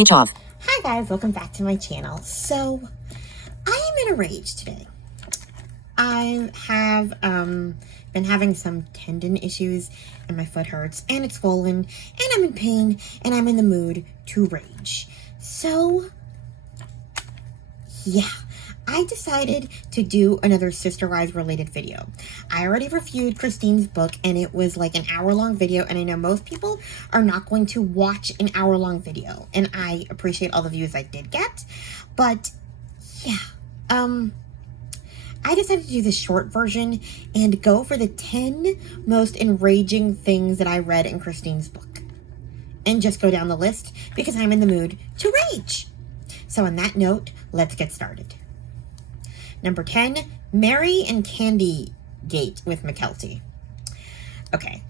Speech off. Hi guys, welcome back to my channel. So, I am in a rage today. I have been having some tendon issues and my foot hurts and it's swollen and I'm in pain and I'm in the mood to rage. So, yeah. I decided to do another Sister Wives related video. I already reviewed Christine's book and it was like an hour-long video, and I know most people are not going to watch an hour-long video, and I appreciate all the views I did get, but yeah, I decided to do the short version and go for the 10 most enraging things that I read in Christine's book, and just go down the list because I'm in the mood to rage. So on that note, let's get started. Number 10, Mary and Candy Gate with Mykelti. Okay.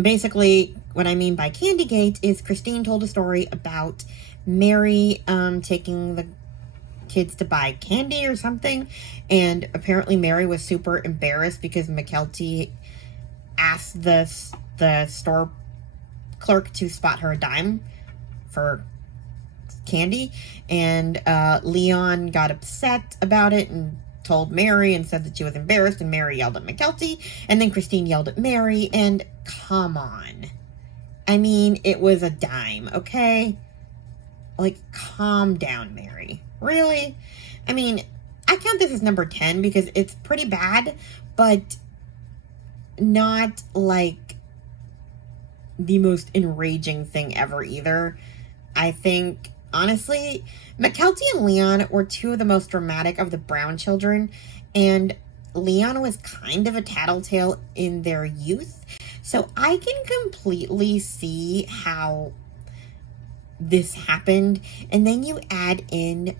Basically, what I mean by Candy Gate is Christine told a story about Mary taking the kids to buy candy or something, and apparently Mary was super embarrassed because Mykelti asked the store clerk to spot her a dime for candy, and Leon got upset about it and told Mary and said that she was embarrassed, and Mary yelled at Mykelti, and then Christine yelled at Mary, and come on. I mean, it was a dime, okay? Like, calm down, Mary. Really? I mean, I count this as number 10 because it's pretty bad, but not like the most enraging thing ever either. I think, honestly, Mykelti and Leon were two of the most dramatic of the Brown children, and Leon was kind of a tattletale in their youth, so I can completely see how this happened. And then you add in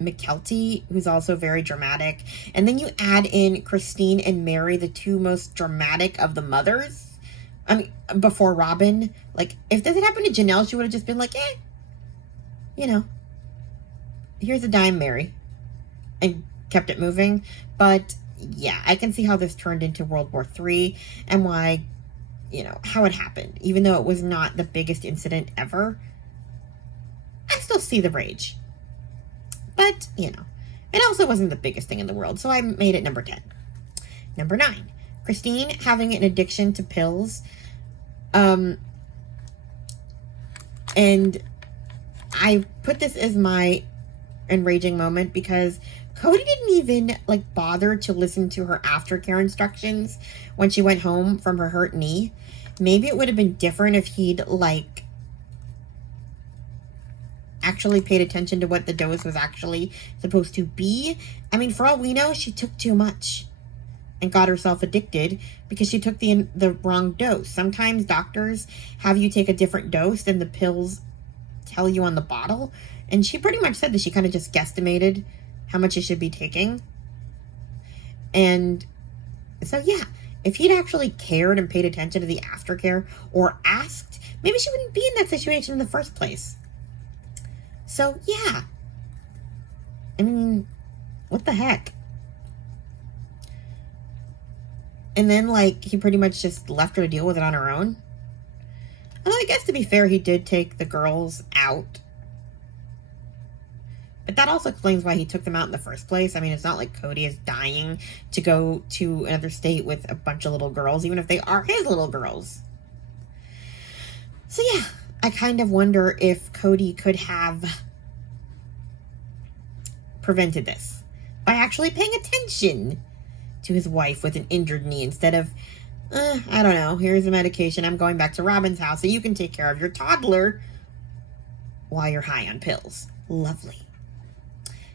Mykelti, who's also very dramatic, and then you add in Christine and Mary, the two most dramatic of the mothers. I mean, before Robin. Like, if this had happened to Janelle, she would have just been like, you know, here's a dime, Mary, and kept it moving. But yeah, I can see how this turned into World War III and why, you know, how it happened. Even though it was not the biggest incident ever, I still see the rage. But, you know, it also wasn't the biggest thing in the world, so I made it number 10. Number 9, Christine having an addiction to pills. And I put this as my enraging moment because Cody didn't even, like, bother to listen to her aftercare instructions when she went home from her hurt knee. Maybe it would have been different if he'd, like, actually paid attention to what the dose was actually supposed to be. I mean, for all we know, she took too much and got herself addicted because she took the wrong dose. Sometimes doctors have you take a different dose than the pills tell you on the bottle. And she pretty much said that she kind of just guesstimated how much you should be taking. And so, yeah, if he'd actually cared and paid attention to the aftercare or asked, maybe she wouldn't be in that situation in the first place. So, yeah. I mean, what the heck? And then, like, he pretty much just left her to deal with it on her own. Although, I guess, to be fair, he did take the girls out. But that also explains why he took them out in the first place. I mean, it's not like Cody is dying to go to another state with a bunch of little girls, even if they are his little girls. So, yeah, I kind of wonder if Cody could have prevented this by actually paying attention to his wife with an injured knee instead of, I don't know, here's the medication, I'm going back to Robin's house so you can take care of your toddler while you're high on pills. Lovely.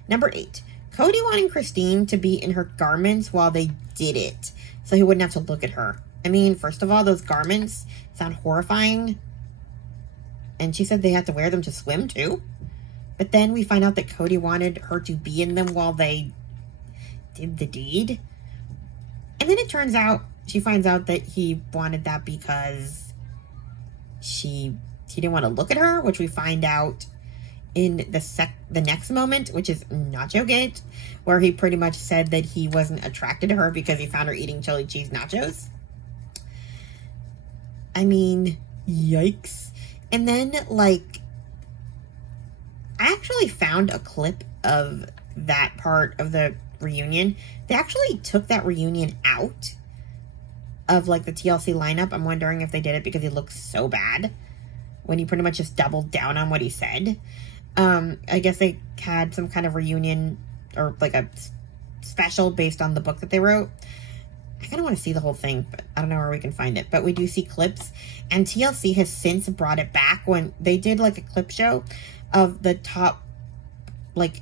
Number 8, Cody wanting Christine to be in her garments while they did it so he wouldn't have to look at her. I mean, first of all, those garments sound horrifying. And she said they had to wear them to swim too. But then we find out that Cody wanted her to be in them while they did the deed. And then it turns out, she finds out that he wanted that because he didn't want to look at her, which we find out in the next moment, which is Nacho Gate, where he pretty much said that he wasn't attracted to her because he found her eating chili cheese nachos. I mean, yikes. And then, like, I actually found a clip of that part of the reunion. They actually took that reunion out of, like, the TLC lineup. I'm wondering if they did it because he looks so bad when he pretty much just doubled down on what he said. I guess they had some kind of reunion or, like, a special based on the book that they wrote. I kind of want to see the whole thing, but I don't know where we can find it. But we do see clips, and TLC has since brought it back when they did, like, a clip show of the top, like,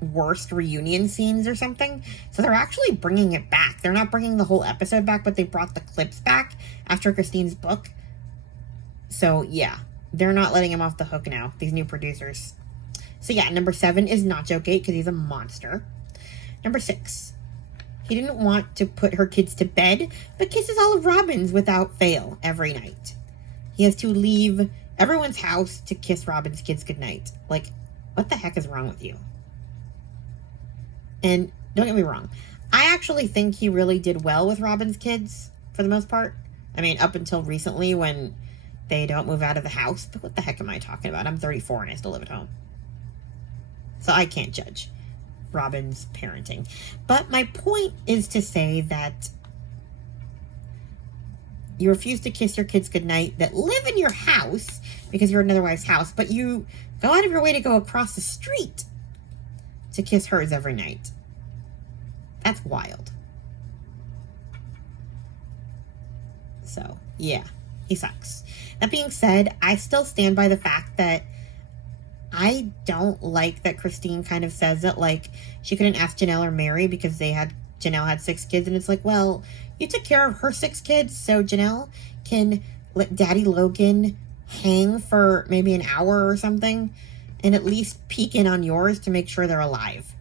worst reunion scenes or something. So they're actually bringing it back. They're not bringing the whole episode back, but they brought the clips back after Christine's book. So, yeah, they're not letting him off the hook now, these new producers. So, yeah, number 7 is Nacho Gate because he's a monster. Number 6. He didn't want to put her kids to bed, but kisses all of Robin's without fail every night. He has to leave everyone's house to kiss Robin's kids goodnight. Like, what the heck is wrong with you? And don't get me wrong, I actually think he really did well with Robin's kids for the most part. I mean, up until recently when they don't move out of the house. But what the heck am I talking about? I'm 34 and I still live at home. So I can't judge Robin's parenting. But my point is to say that you refuse to kiss your kids goodnight that live in your house because you're at another wife's house, but you go out of your way to go across the street to kiss hers every night. That's wild. So, yeah, he sucks. That being said, I still stand by the fact that I don't like that Christine kind of says that, like, she couldn't ask Janelle or Mary because Janelle had 6 kids, and it's like, well, you took care of her 6 kids, so Janelle can let Daddy Logan hang for maybe an hour or something, and at least peek in on yours to make sure they're alive.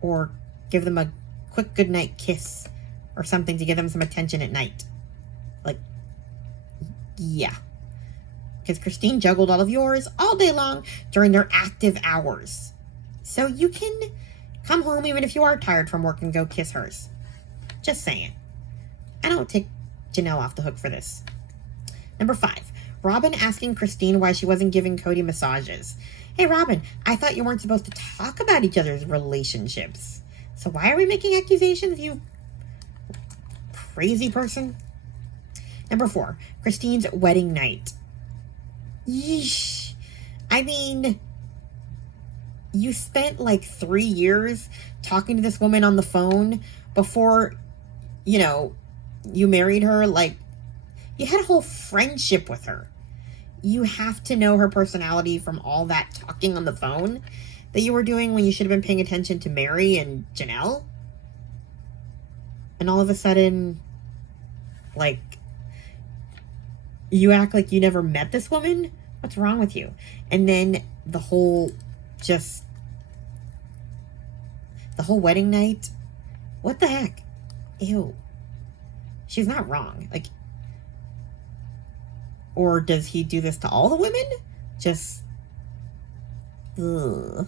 Or give them a quick goodnight kiss or something to give them some attention at night. Like, yeah. Because Christine juggled all of yours all day long during their active hours. So you can come home even if you are tired from work and go kiss hers. Just saying. I don't take Janelle off the hook for this. Number 5. Robin asking Christine why she wasn't giving Cody massages. Hey, Robin, I thought you weren't supposed to talk about each other's relationships. So why are we making accusations, you crazy person? Number 4. Christine's wedding night. Yeesh. I mean, you spent like 3 years talking to this woman on the phone before, you married her. Like, you had a whole friendship with her. You have to know her personality from all that talking on the phone that you were doing when you should have been paying attention to Mary and Janelle. And all of a sudden, like, you act like you never met this woman? What's wrong with you? And then the whole wedding night. What the heck? Ew. She's not wrong. Like, or does he do this to all the women? Just, ugh.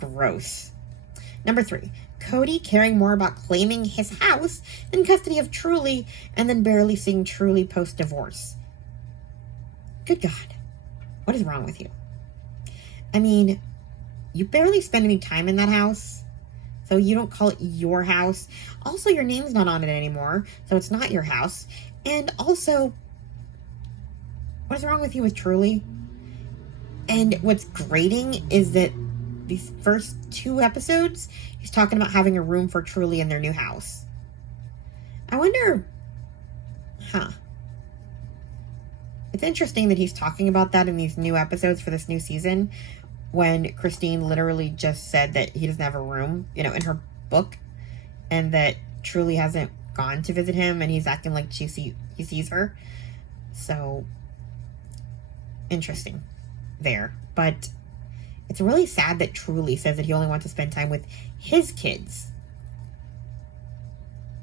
Gross. Number 3. Cody caring more about claiming his house than custody of Truly, and then barely seeing Truly post-divorce. Good God. What is wrong with you? I mean, you barely spend any time in that house, so you don't call it your house. Also, your name's not on it anymore, so it's not your house. And also, what is wrong with you with Truly? And what's grating is that these first 2 episodes, he's talking about having a room for Truly in their new house. I wonder, It's interesting that he's talking about that in these new episodes for this new season when Christine literally just said that he doesn't have a room, in her book, and that Truly hasn't gone to visit him and he's acting like he sees her. So, interesting there. But it's really sad that Truly says that he only wants to spend time with his kids.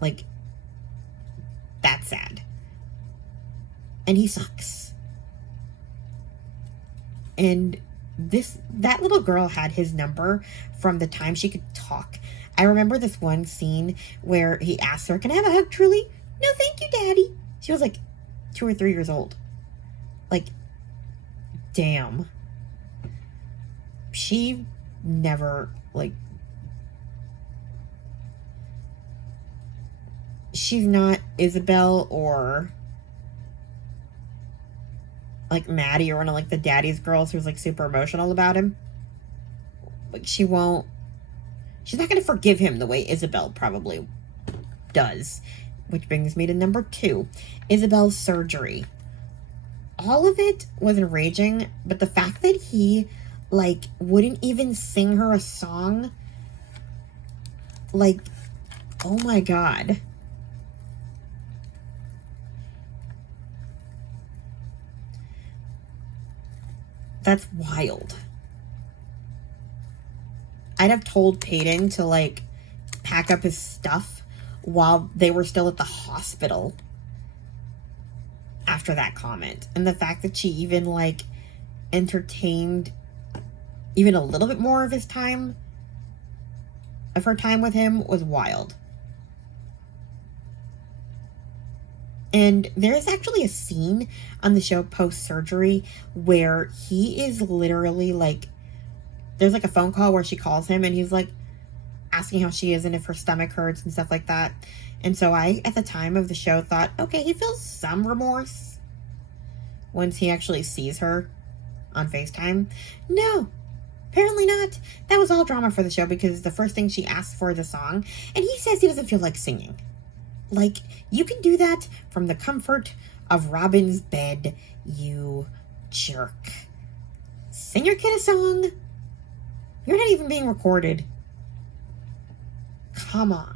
Like, that's sad. And he sucks. And that little girl had his number from the time she could talk. I remember this one scene where he asked her, "Can I have a hug, Truly?" "No, thank you, Daddy." She was like 2 or 3 years old. Like, damn. She never, like, she's not Isabel or, like, Maddie or one of, like, the daddy's girls who's, like, super emotional about him. Like, she's not going to forgive him the way Isabel probably does. Which brings me to number 2, Isabel's surgery. All of it was enraging, but the fact that he, like, wouldn't even sing her a song, like, oh my God. That's wild. I'd have told Peyton to, like, pack up his stuff while they were still at the hospital after that comment. And the fact that she even, like, entertained even a little bit more of her time with him was wild. And there's actually a scene on the show post-surgery where he is literally, like, there's, like, a phone call where she calls him and he's, like, asking how she is and if her stomach hurts and stuff like that. And so I, at the time of the show, thought, okay, he feels some remorse once he actually sees her on FaceTime. No, apparently not. That was all drama for the show because the first thing she asked for is a song, and he says he doesn't feel like singing. Like, you can do that from the comfort of Robin's bed, you jerk. Sing your kid a song. You're not even being recorded. Come on.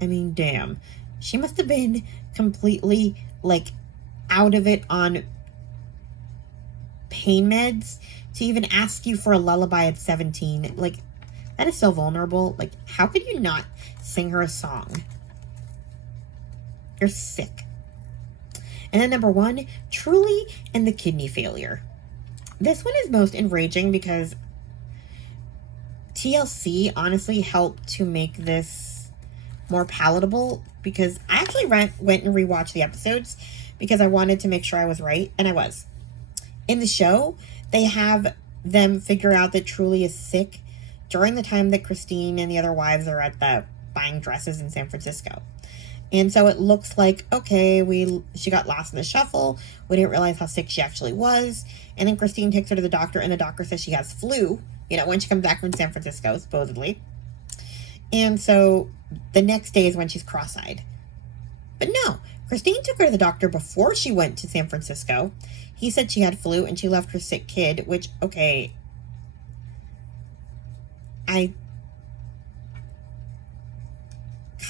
I mean, damn. She must have been completely, like, out of it on pain meds to even ask you for a lullaby at 17. Like, that is so vulnerable. Like, how could you not sing her a song? You're sick. And then number 1, Truly and the kidney failure. This one is most enraging because TLC honestly helped to make this more palatable because I actually went and rewatched the episodes because I wanted to make sure I was right, and I was. In the show, they have them figure out that Truly is sick during the time that Christine and the other wives are at the buying dresses in San Francisco. And so it looks like, okay, she got lost in the shuffle. We didn't realize how sick she actually was. And then Christine takes her to the doctor, and the doctor says she has flu, when she comes back from San Francisco, supposedly. And so the next day is when she's cross-eyed. But no, Christine took her to the doctor before she went to San Francisco. He said she had flu, and she left her sick kid, which, okay, I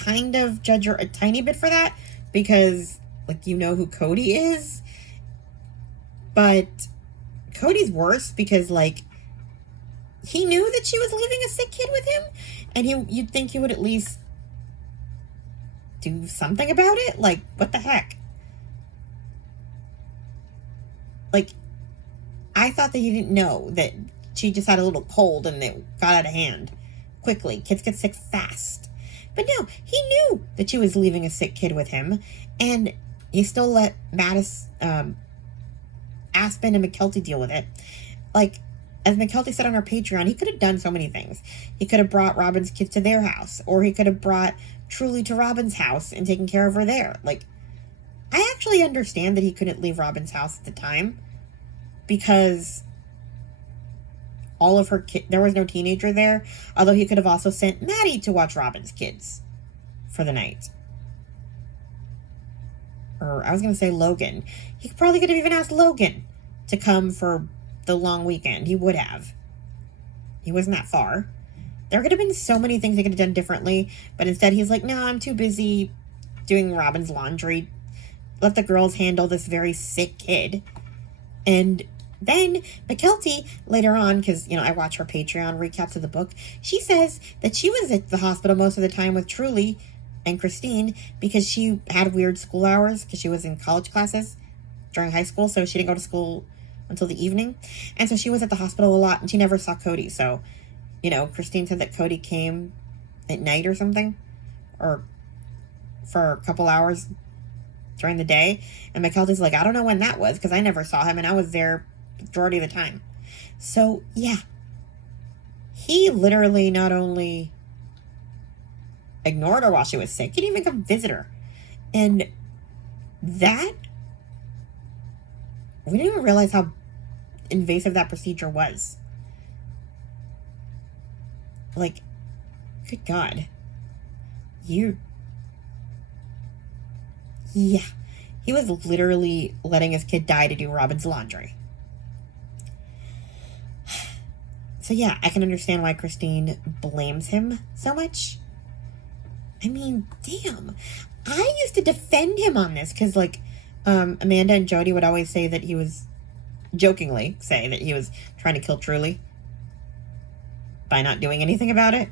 kind of judge her a tiny bit for that because, like, you know who Cody is. But Cody's worse because, like, he knew that she was leaving a sick kid with him, and you'd think he would at least do something about it. Like, what the heck? Like, I thought that he didn't know that she just had a little cold and it got out of hand quickly. Kids get sick fast. But no, he knew that she was leaving a sick kid with him, and he still let Aspen and McKelty deal with it. Like, as McKelty said on our Patreon, he could have done so many things. He could have brought Robin's kids to their house, or he could have brought Truly to Robin's house and taken care of her there. Like, I actually understand that he couldn't leave Robin's house at the time because all of her kids, there was no teenager there, although he could have also sent Maddie to watch Robin's kids for the night. Or I was going to say Logan. He probably could have even asked Logan to come for the long weekend. He would have. He wasn't that far. There could have been so many things they could have done differently, but instead he's like, no, I'm too busy doing Robin's laundry. Let the girls handle this very sick kid. And then McKelty, later on, because, I watch her Patreon recaps of the book, she says that she was at the hospital most of the time with Truly and Christine because she had weird school hours because she was in college classes during high school, so she didn't go to school until the evening. And so she was at the hospital a lot, and she never saw Cody. So, Christine said that Cody came at night or something, or for a couple hours during the day. And Mackenzie's like, I don't know when that was because I never saw him and I was there the majority of the time. So, yeah. He literally not only ignored her while she was sick, he didn't even come visit her. And that, we didn't even realize how invasive that procedure was. Like, good God. Yeah. He was literally letting his kid die to do Robin's laundry. So yeah, I can understand why Christine blames him so much. I mean, damn. I used to defend him on this because, like, Amanda and Jody would always say that he was, jokingly say that he was trying to kill Truly by not doing anything about it.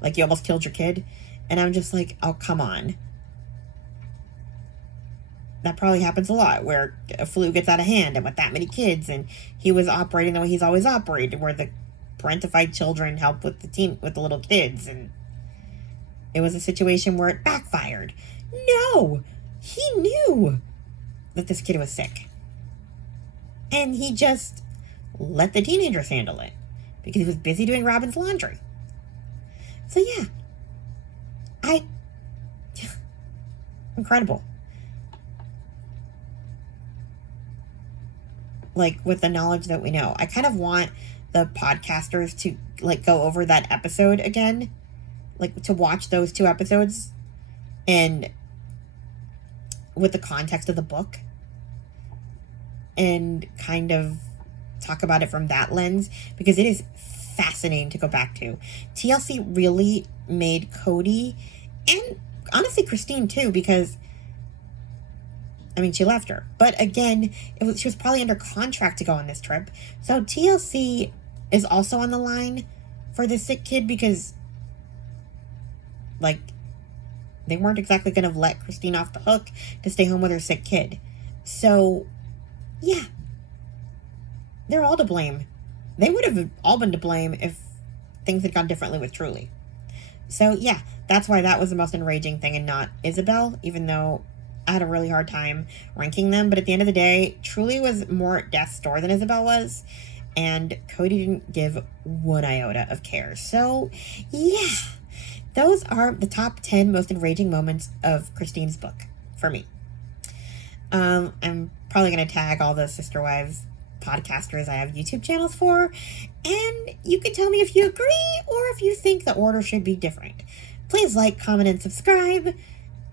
Like, you almost killed your kid. And I'm just like, oh, come on. That probably happens a lot, where a flu gets out of hand and with that many kids, and he was operating the way he's always operated, where the parentified children help with the little kids, and it was a situation where it backfired. No! He knew that this kid was sick. And he just let the teenagers handle it because he was busy doing Robin's laundry. So yeah. Incredible. Like, with the knowledge that we know. I kind of want the podcasters to, like, go over that episode again. Like, to watch those 2 episodes. And with the context of the book. And kind of talk about it from that lens. Because it is fascinating to go back to. TLC really made Cody, and honestly Christine too, because I mean, she left her. But again, she was probably under contract to go on this trip. So TLC is also on the line for this sick kid because, like, they weren't exactly going to let Christine off the hook to stay home with her sick kid. So, yeah. They're all to blame. They would have all been to blame if things had gone differently with Truly. So, yeah, that's why that was the most enraging thing and not Isabel, even though I had a really hard time ranking them. But at the end of the day, Truly was more at death's door than Isabel was. And Cody didn't give one iota of care. So, yeah. Those are the top 10 most enraging moments of Christine's book for me. I'm probably going to tag all the Sister Wives podcasters I have YouTube channels for. And you can tell me if you agree or if you think the order should be different. Please like, comment, and subscribe.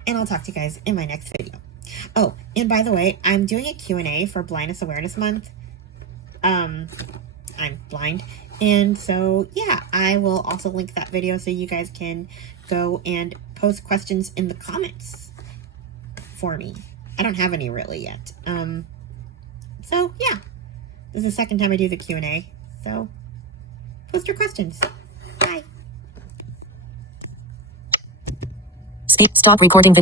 And I'll talk to you guys in my next video. Oh, and by the way, I'm doing a Q&A for Blindness Awareness Month. I'm blind. And so, yeah, I will also link that video so you guys can go and post questions in the comments for me. I don't have any really yet. So, yeah. This is the second time I do the Q&A. So, post your questions. Bye. Stop recording video.